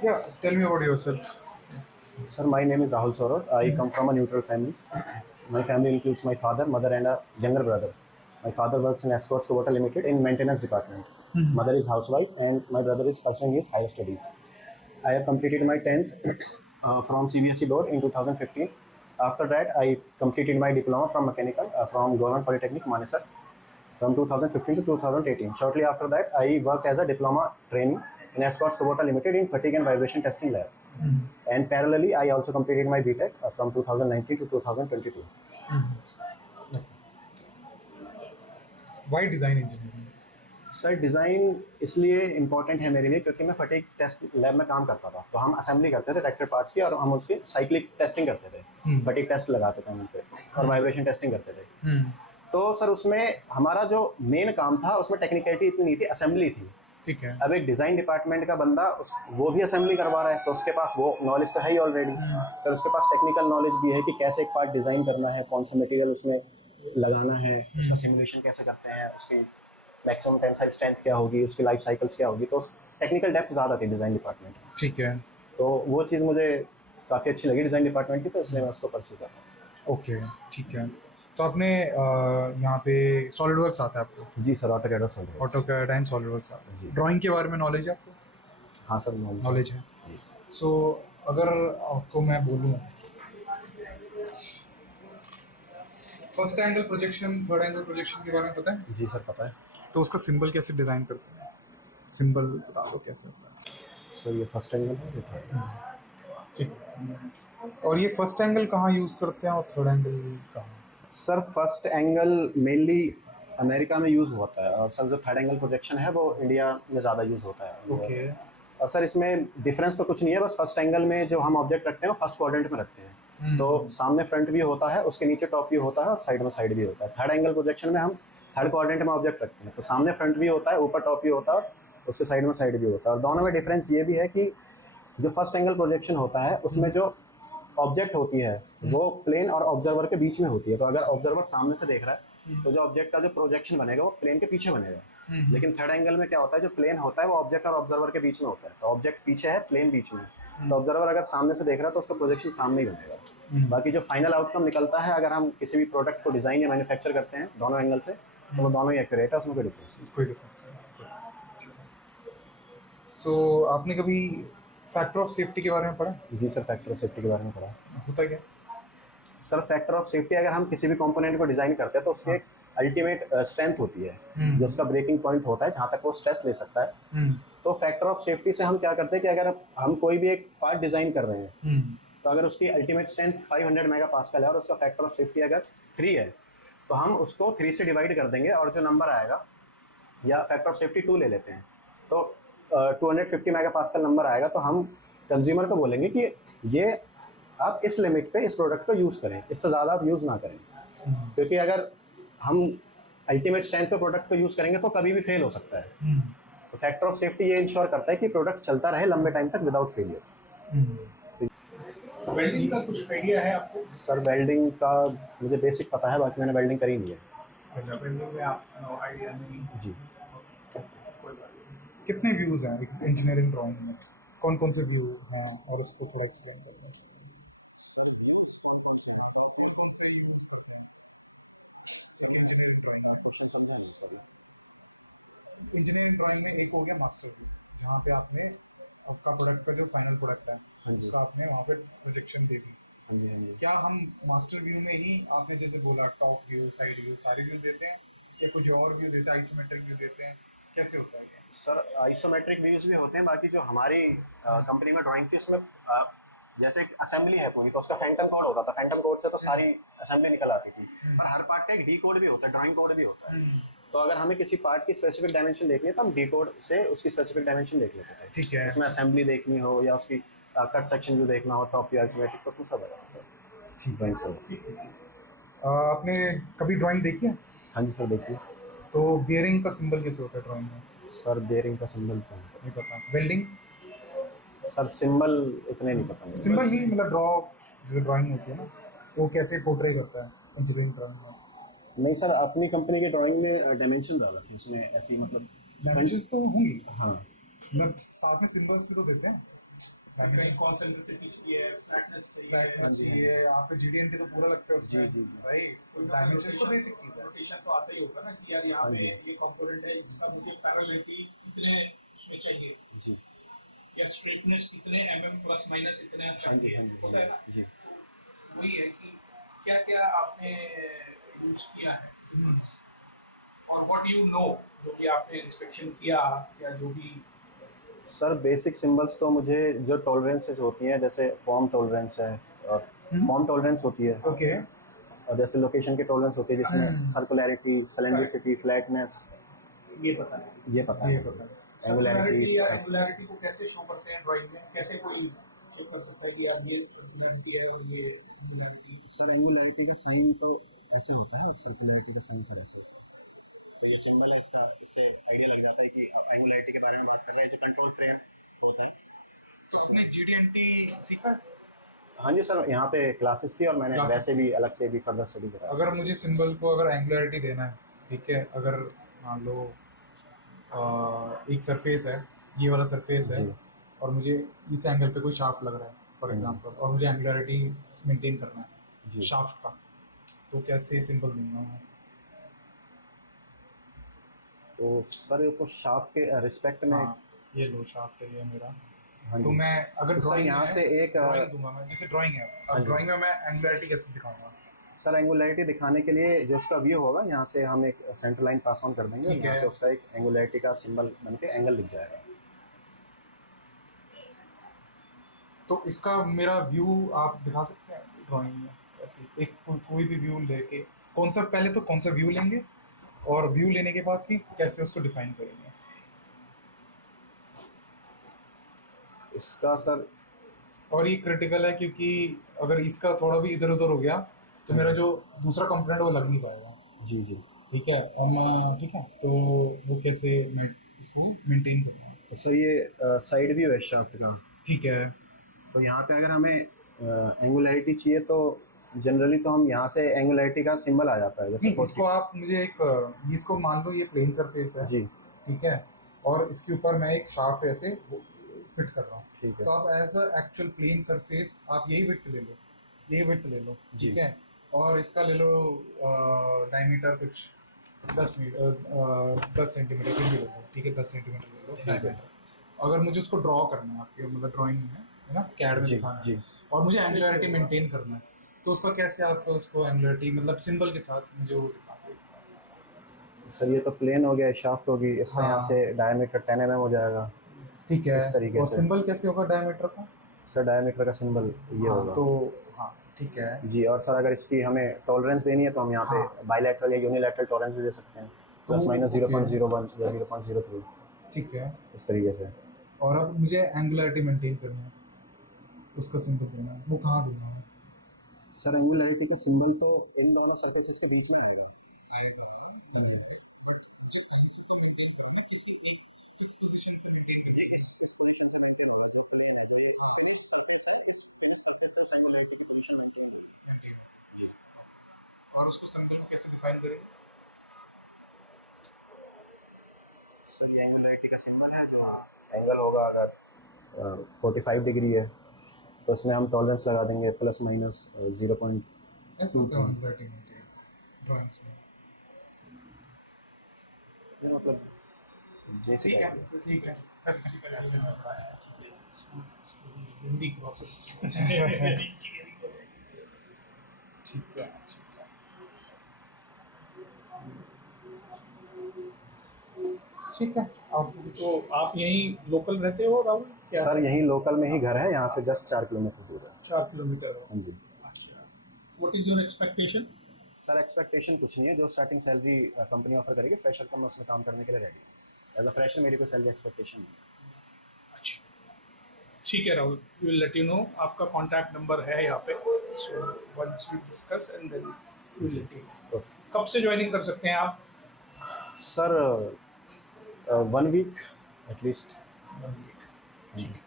Yeah, tell me about yourself. Sir, my name is Rahul Sorot. I come from a neutral family. My family includes my father, mother, and a younger brother. My father works in Escorts Kubota Limited in maintenance department. Mother is housewife, and my brother is pursuing his higher studies. I have completed my 10th from CBSE board in 2015. After that, I completed my diploma from mechanical from Government Polytechnic, Manesar, from 2015 to 2018. Shortly after that, I worked as a diploma trainee in Escorts Kubota Limited in fatigue and vibration testing lab. And parallelly, I also completed my BTech from 2019 to 2022. Okay. Why design engineering? Sir design इसलिए important है मेरे लिए क्योंकि मैं fatigue test lab में काम करता था, तो हम असेंबली करते थे ट्रैक्टर पार्ट्स की और हम उसकी साइक्लिक टेस्टिंग करते थे, फटीग टेस्ट लगाते थे हम उन पे और वाइब्रेशन टेस्टिंग करते थे। तो सर उसमें हमारा जो मेन काम था उसमें टेक्निकलिटी इतनी नहीं थी, असेंबली थी। ठीक है। अब एक डिज़ाइन डिपार्टमेंट का बंदा वो भी असेंबली करवा रहा है, तो उसके पास वो नॉलेज तो है ही ऑलरेडी, फिर उसके पास टेक्निकल नॉलेज भी है कि कैसे एक पार्ट डिज़ाइन करना है, कौन सा मटेरियल उसमें लगाना है, उसका सिमुलेशन कैसे करते हैं, उसकी मैक्सिमम टेंसाइल स्ट्रेंथ क्या होगी, उसकी लाइफ साइकिल्स क्या होगी, तो टेक्निकल डेप्थ ज़्यादा थी डिज़ाइन डिपार्टमेंट में। ठीक है। तो वो चीज़ मुझे काफ़ी अच्छी लगी डिज़ाइन डिपार्टमेंट की, तो इसलिए मैं उसको परस्यू कर रहा हूँ। ओके। ठीक है। तो आपने यहाँ पे सॉलिड वर्क्स आता है आपको? जी सर, ऑटोकैड और SolidWorks. AutoCAD and solid works आता जी है। ड्राइंग के बारे में नॉलेज है आपको? हाँ सर, नॉलेज है। नॉलेज है। जी सो अगर आपको मैं बोलूँ, first angle projection, third angle projection के बारे में पता है? जी सर, पता है। तो उसका सिंबल कैसे डिजाइन करते हैं? सिंबल बता दो कैसे होता है। सर ये फर्स्ट एंगल है, ये थर्ड एंगल। ठीक है। और ये फर्स्ट एंगल कहाँ यूज करते हैं और थर्ड एंगल कहाँ? Sir first angle mainly America में यूज़ होता है, और सर जो थर्ड एंगल प्रोजेक्शन है वो इंडिया में ज़्यादा यूज़ होता है। ओके। और सर इसमें डिफरेंस तो कुछ नहीं है, बस फर्स्ट एंगल में जो हम ऑब्जेक्ट रखते हैं वो फर्स्ट क्वाड्रेंट में रखते हैं, तो सामने फ्रंट व्यू होता है, उसके नीचे टॉप व्यू होता है और साइड में साइड व्यू होता है। थर्ड एंगल प्रोजेक्शन में हम थर्ड क्वाड्रेंट में ऑब्जेक्ट रखते हैं, तो सामने फ्रंट व्यू होता है, ऊपर टॉप व्यू होता है और उसके साइड में साइड व्यू होता है। और दोनों में डिफरेंस ये भी है कि जो फर्स्ट एंगल प्रोजेक्शन होता है उसमें जो ऑब्जेक्ट होती है वो प्लेन और ऑब्जर्वर के बीच में होती है, तो अगर ऑब्जर्वर सामने से देख रहा है तो जो ऑब्जेक्ट का जो प्रोजेक्शन बनेगा वो प्लेन के पीछे बनेगा। लेकिन थर्ड एंगल में क्या होता है, जो प्लेन होता है वो ऑब्जेक्ट और ऑब्जर्वर के बीच में होता है, तो ऑब्जेक्ट पीछे है, प्लेन बीच में है, तो ऑब्जर्वर अगर सामने से देख रहा है तो उसका प्रोजेक्शन सामने ही बनेगा। बाकी जो फाइनल आउटकम निकलता है अगर हम किसी भी प्रोडक्ट को डिजाइन या मैन्युफैक्चर करते हैं दोनों एंगल से, तो वो दोनों ही एक्यूरेट है, उसमें कोई डिफरेंस नहीं। कोई डिफरेंस नहीं। ठीक है। सो आपने कभी फैक्टर ऑफ सेफ्टी के बारे में पढ़ा? जी सर, फैक्टर ऑफ सेफ्टी के बारे में पढ़ा। होता क्या? सर फैक्टर ऑफ सेफ्टी, अगर हम किसी भी कंपोनेंट को डिजाइन करते हैं तो उसकी हाँ। एक अल्टीमेट स्ट्रेंथ होती है, जो उसका ब्रेकिंग पॉइंट होता है जहाँ तक वो स्ट्रेस ले सकता है। तो फैक्टर ऑफ सेफ्टी से हम क्या करते हैं कि अगर हम कोई भी एक पार्ट डिजाइन कर रहे हैं, तो अगर उसकी अल्टीमेट स्ट्रेंथ 500 मेगा पास्कल है और उसका फैक्टर ऑफ सेफ्टी अगर 3 है, तो हम उसको 3 से डिवाइड कर देंगे और जो नंबर आएगा, या फैक्टर ऑफ सेफ्टी 2 ले लेते हैं, तो 250 मेगा पास्कल नंबर आएगा, तो हम कंज्यूमर को बोलेंगे कि ये आप इस लिमिट पे इस प्रोडक्ट को यूज़ करें, इससे ज़्यादा आप यूज़ ना करें, क्योंकि अगर हम अल्टीमेट स्ट्रेंथ पे प्रोडक्ट को यूज़ करेंगे तो कभी भी फेल हो सकता है। तो फैक्टर ऑफ सेफ्टी ये इंश्योर करता है कि प्रोडक्ट चलता रहे लंबे टाइम तक विदाउट फेलियर। वेल्डिंग का कुछ आइडिया है आपको? सर वेल्डिंग का मुझे बेसिक पता है, बाकी मैंने वेल्डिंग करी नहीं है। अच्छा, वेल्डिंग में आप आइडिया नहीं? जी कोई बात नहीं। कितने व्यूज हैं एक इंजीनियरिंग ड्राइंग में? कौन कौन से व्यू हैं और उसको थोड़ा एक्सप्लेन करना। कौन से यूज करते हैं इंजीनियरिंग ड्राइंग? इंजीनियरिंग ड्राइंग में एक हो गया मास्टर व्यू, जहाँ पे आपने आपका प्रोडक्ट का जो फाइनल प्रोडक्ट है हाँ जी, उसका आपने वहाँ पे प्रोजेक्शन दे दी। हाँ जी, हाँ जी। क्या हम मास्टर व्यू में ही आपने जैसे बोला टॉप व्यू, साइड व्यू, सारे व्यू देते हैं या कुछ और व्यू देते हैं, आइसोमेट्रिक व्यू देते हैं, कैसे होता है ये? सर आइसोमेट्रिक व्यूज भी होते हैं, बाकी जो हमारी कंपनी में ड्राइंग थी उसमें जैसे एक असेंबली है पूरी, तो उसका फैंटम कोड होता था, फैंटम कोड से तो सारी असेंबली निकल आती थी, पर हर पार्ट का एक डी कोड भी होता है, ड्राइंग कोड भी होता है। तो अगर हमें किसी पार्ट की स्पेसिफिक डायमेंशन देखनी है तो हम डी कोड से उसकी स्पेसिफिक डायमेंशन देख लेते थे। ठीक है। उसमें असेंबली देखनी हो या उसकी कट सेक्शन व्यू देखना हो, टॉप व्यू, आइसोमेट्रिक, तो उसमें सब आ जाता है ठीक है। ड्राइंग से। आपने कभी ड्राइंग देखी है? हाँ जी सर, देखिए। तो बियरिंग का सिंबल कैसे होता है ड्राइंग में? सर बेयरिंग का सिंबल तो नहीं नहीं पता। वेल्डिंग? पता सर, सिंबल इतने नहीं पता मुझे। सिंबल ही मतलब ड्रॉ, जैसे ड्राइंग होती है ना, तो वो कैसे पोर्ट्रे करता है इंजीनियरिंग ड्राइंग में? नहीं सर, अपनी कंपनी की ड्राइंग में डायमेंशन ज़्यादा थे, उसमें ऐसी मतलब डायमेंशंस तो होंगी, हाँ। मतलब साथ में सिंबल्स भी तो देते हैं। कहीं कॉन्सेंट्रिसिटी चाहिए, फ्लैटनेस फ्लैटनेस चाहिए, चाहिए, यहाँ पे जीडीएनटी तो पूरा लगता है उसमें। जी। भाई डायमेंशंस तो बेसिक चीज है। रोटेशन तो आता ही होगा ना कि यार यहाँ हाँ पे जी। ये कंपोनेंट है, इसका मुझे पैरेललिटी इतने उसमें चाहिए, जी या स्ट्रेटनेस कितने प्लस माइनस इतने हाँ जी चाहिए, हाँ जी होता है ना। जी। तो वही है कि क्या क्या आपने यूज किया है सिम्बल्स, और व्हाट यू नो, जो भी आपने इंस्पेक्शन किया या जो भी। सर बेसिक सिंबल्स तो मुझे जो टॉलरेंसेस होती हैं, जैसे फॉर्म टॉलरेंस है और फॉर्म टॉलरेंस होती है, ओके। और जैसे लोकेशन की टॉलरेंस होती है जिसमें सर्कुलैरिटी, सिलेंड्रिसिटी, फ्लैटनेस, ये पता है, ये पता है। सर्कुलैरिटी या एंगुलैरिटी, एंगुलैरिटी को कैसे शो करते हैं ड्राइंग में, कैसे कोई शो कर सकता है कि यार ये सर्कुलैरिटी है और ये एंगुलैरिटी। सर एंगुलैरिटी का साइन तो ऐसे होता है और सर्कुलैरिटी का साइन सर ऐसे होता है। ये सिंबल है इसका, इससे आइडिया लग जाता है कि एंगुलैरिटी के बारे में बात कर रहे हैं। जो कंट्रोल फ्रेम होता है, तो आपने जीडीएनटी सीखा? हाँ जी सर, यहाँ पे क्लासेस थी और मैंने Classes वैसे भी अलग से भी फर्दर स्टडी करा। अगर मुझे सिंबल को अगर एंगुलरिटी देना है, ठीक है, अगर मान लो एक सरफेस है, ये वाला सरफेस है, जी और मुझे इस एंगल पे कोई शाफ्ट लग रहा है फॉर हाँ जी। एग्जांपल, और मुझे एंगुलरिटी मेंटेन करना है जी शाफ्ट का, तो कैसे सिंबल दूंगा मैं? तो सर को शाफ्ट के रिस्पेक्ट में, हाँ, ये लो शाफ्ट है ये मेरा। हाँ तो जी, मैं अगर तो सर ड्राइंग यहाँ से एक ड्राइंग दूंगा मैं, जैसे ड्राइंग है, हाँ अब जी। ड्राइंग में मैं एंगुलरिटी कैसे दिखाऊंगा? सर एंगुलैरिटी दिखाने के लिए जो उसका व्यू होगा, यहाँ से हम एक सेंटर लाइन पास ऑन कर देंगे और ठीक यहाँ है। से उसका एक एंगुलैरिटी का सिंबल बन के एंगल दिख जाएगा। तो इसका मेरा व्यू आप दिखा सकते हैं ड्राइंग में? ऐसे एक कोई भी व्यू लेके, कौन सा पहले तो कौन सा व्यू लेंगे, और व्यू लेने के बाद फिर कैसे उसको डिफाइन करेंगे? इसका सर, और ये क्रिटिकल है क्योंकि अगर इसका थोड़ा भी इधर उधर हो गया तो मेरा जो दूसरा कंपोनेंट वो लग नहीं पाएगा। जी जी, ठीक है, और मैं ठीक है, तो वो कैसे मैं इसको मेंटेन करूँगा? तो सर ये साइड व्यू है शाफ्ट का। ठीक है। तो यहाँ पे अगर हमें एंगुलैरिटी चाहिए तो जनरली तो हम यहाँ से एंगुलैरिटी का सिंबल आ जाता है, जैसे नहीं, इसको आप मुझे एक इसको मान लो ये प्लेन सरफेस है, जी ठीक है, और इसके ऊपर मैं एक शाफ्ट ऐसे फिट कर रहा हूँ, ठीक है तो आप as a actual plane surface आप यही विड्थ ले लो, ये विड्थ ले लो, जी। ठीक है, और इसका ले लो डायमीटर कुछ 10 सेंटीमीटर कुछ भी ले लो, ठीक है, 10 सेंटीमीटर ले लो ठीक है। डायमीटर। अगर मुझे उसको ड्रॉ करना है आपके मतलब ड्राइंग में, है ना, कैड में जी दिखाना जी। है, और मुझे एंगुलरिटी मेंटेन करना है, तो उसका कैसे आप उसको एंगुलरिटी मतलब सिंबल के साथ मुझे वो दिखाते हैं? सर ये तो प्लेन हो गया, शाफ्ट होगी, इसका यहाँ हाँ। से डायमीटर 10 mm हो जाएगा ठीक है, इस तरीके और से। सिंबल कैसे होगा डायमीटर का? सर डायमीटर का सिंबल ये हाँ, होगा। तो हाँ ठीक है। जी, और सर अगर इसकी हमें टॉलरेंस देनी है तो हम यहाँ पे हाँ। बाइलैटरल या यूनिलैटरल टॉलरेंस भी दे सकते हैं, तो प्लस माइनस ओके, 0.01 या 0.03 ठीक है, इस तरीके से। और अब मुझे एंगुलरिटी मेंटेन करनी है, उसका सिंबल देना है, वो कहाँ दूंगा मैं? सर एंगुलरिटी का सिंबल तो इन दोनों सरफेसेस के बीच में आएगा। आएगा, बट मुझे कहीं से तो मेंटेन करना है, किसी एक फिक्स पोजीशन से मेंटेन करना है। इस पोजीशन से मेंटेन होगा सर, तो एक जो ये फिक्स सरफेस है उस फिक्स सरफेस से एंगुलरिटी की पोजीशन मेंटेन होगी। और उसको सिंबल कैसे डिफाइन करेंगे? सर ये एंगुलरिटी का सिंबल है, जो एंगल होगा अगर 45 डिग्री है तो इसमें हम टॉलरेंस लगा देंगे प्लस माइनस 0.2। ऐसे होता है एंगुलरिटी मेंटेन ड्राइंग्स में। ये मतलब बेसिक ठीक है, आइडिया। तो ठीक है, ऐसे होता है। हिंदी प्रोसेस। ठीक है, ठीक है, ठीक है। अब तो आप यहीं लोकल रहते हो राहुल क्या? सर यहीं लोकल में ही घर है, यहाँ से जस्ट 4 किलोमीटर दूर है। 4 किलोमीटर हो। हाँ जी। अच्छा, what is your expectation? Sir expectation कुछ नहीं है, जो स्टार्टिंग सैलरी कंपनी ऑफर करेगी फ्रेशर का, मैं उसमें काम करने के लिए रेडी हूँ। एज अ फ्रेशर मेरी कोई सैलरी एक्सपेक्टेशन नहीं है। अच्छा, ठीक है Rahul, we will let you know. आपका कॉन्टैक्ट नंबर है यहाँ पे, so once we discuss and then we will let you know. कब से ज्वाइनिंग कर सकते हैं आप? Sir 1 week at least. 1 वीक, ठीक है।